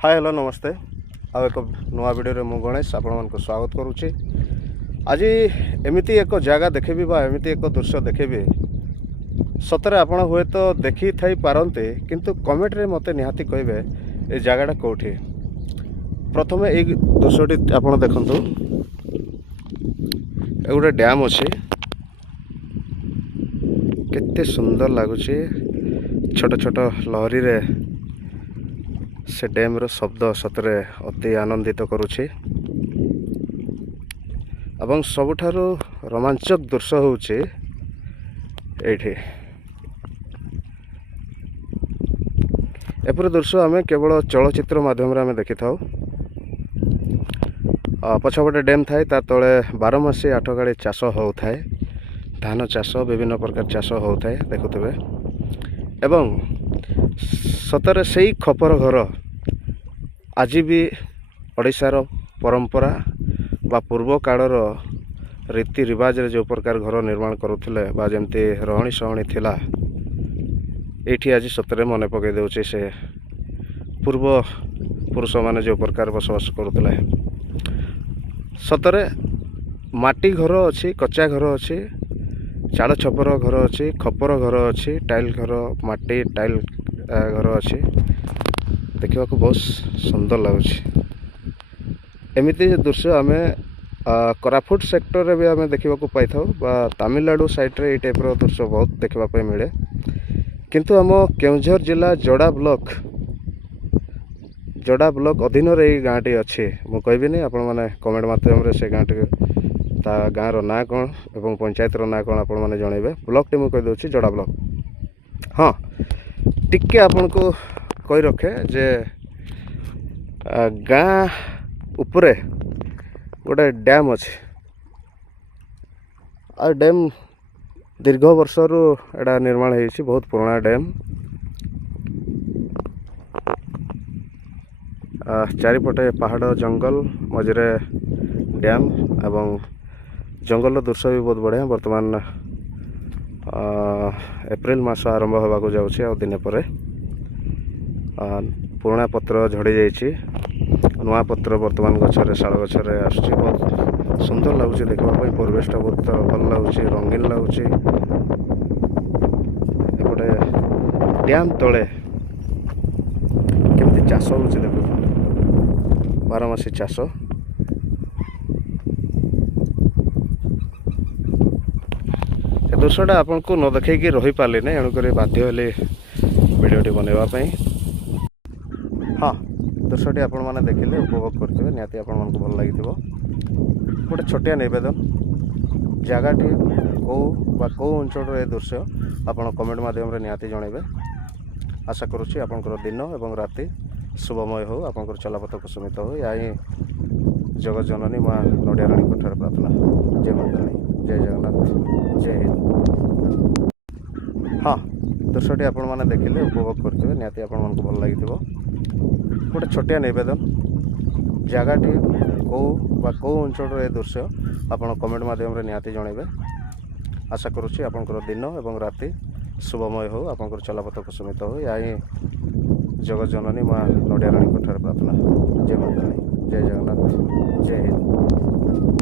Hi hello नमस्ते आ एक नुआ वीडियो मु गणेश आपण स्वागत करुच्ची। आज एमती एक जगह देखेबी बा एमती एक दृश्य देखेबी सतरे आपण हुए तो देखी थाई पारंते किंतु कमेंट रे मते निहाती कहबे ए जगहटा कोठी। प्रथमे ए दृश्यटी आपण देखंतु ए गोटे डैम अछि केते सुंदर लागुची। छोट छोट लहरी रे से डैम रो शब्द सतरे अति आनंदित करुछि एवं सबुठारु रोमांचक दृश्य होउछि एठी। एपरि दृश्य आमे केवल चलचित्र माध्यम रे आमे देखि थाउ। पछपटे डैम थाए ता तळे 12 मासी 8 गाड़ी चाष हो थाए। धान चाष विभिन्न प्रकार चाष हो थाए देखुथिबे एवं सतरे सेई खपर घर आज भी ओडिशार परंपरा बा पूर्व कालर रीति रिवाज रे जो प्रकार घर निर्माण करुथिले बा जेमती रहणी सहणी थिला एठी आज सतरे मने पकई देउचे से पूर्व पुरुष माने जो प्रकार बसवास करुथिले। सतरे माटी घर अछि, कच्चा घर अछि, चाड़ छपर घर अछि, खपर घर अछि, टाइल घर माटी टाइल घर अछि। देखा बहुत सुंदर लगुच। एमती दृश्य आम कोरापुट सेक्टर रे भी आम देखा पाई था तमिलनाडु साइड रे टाइप दृश्य बहुत देखा मिले किंतु आम केउझर जिला जोड़ा ब्लॉक अधीन रे गाँटी अच्छी मु कहबी आपण मैंने कमेंट माध्यम से गाँटी गाँव ना कौन एवं पंचायत ना कौन आपण मैंने जनइबे। ब्लॉक टी मुझे कहीदे जोड़ा ब्लॉक। हाँ टिके आपण को कही रखे जे गाँ उपरे गोटे डैम अच्छे आ डैम दीर्घ वर्षरु एटा निर्माण होइछि। बहुत पुराना डैम चारिपटे पहाड़ जंगल मझे डैम एवं जंगल दृश्य भी बहुत बढ़िया। वर्तमान एप्रिल मास आरंभ होगा जाऊँगी आ दिन पर पुराना पत्र झड़ी जाइए नुआ पत्र वर्तमान गचरे शाल गचरे आसुची। बहुत सुंदर लगुच देखापी परिवेशटा बहुत भल लगुच रंगीन लगुच। एपटे डैम तले केमती चाष हो देख 12 मासी चाष। दृश्यटा आपन को न देखी रही पारे ना एणुक बाध्य हेले वीडियोटी बनवाई। हाँ दृश्यटी आपण मैंने देखिले उपभोग करते निहाती आपण मानक भल लगी गोटे छोटिया नवेदन जगहटी कौ अंचल दृश्य आपण कमेंट माध्यम निहाती जनइबे। आशा करुच्ची आपंकर दिन एवं राति शुभमय हो आपंकर चलापथ कुसुमित हो। या ही जगत जननी माँ नड़िया राणी ठार प्रार्थना। जय माता रानी, जय जगन्नाथ, जय हिंद। हाँ दृश्यटी आपण मैंने देखिले उपभोग करते निहाती आपण मानक भल लगी गोटे छोटिया नवेदन जगहटी कौ अंचल दृश्य आपण कमेंट माध्यम निहाती जनइबे। आशा करुच्ची आपंकर दिन एवं राति शुभमय हो आपंकर चलापथ कुसुमित हो। या ही जगत जननी माँ नड़िया राणी ठार प्रार्थना। जय माता रानी, जय जगन्नाथ, जय हिंद।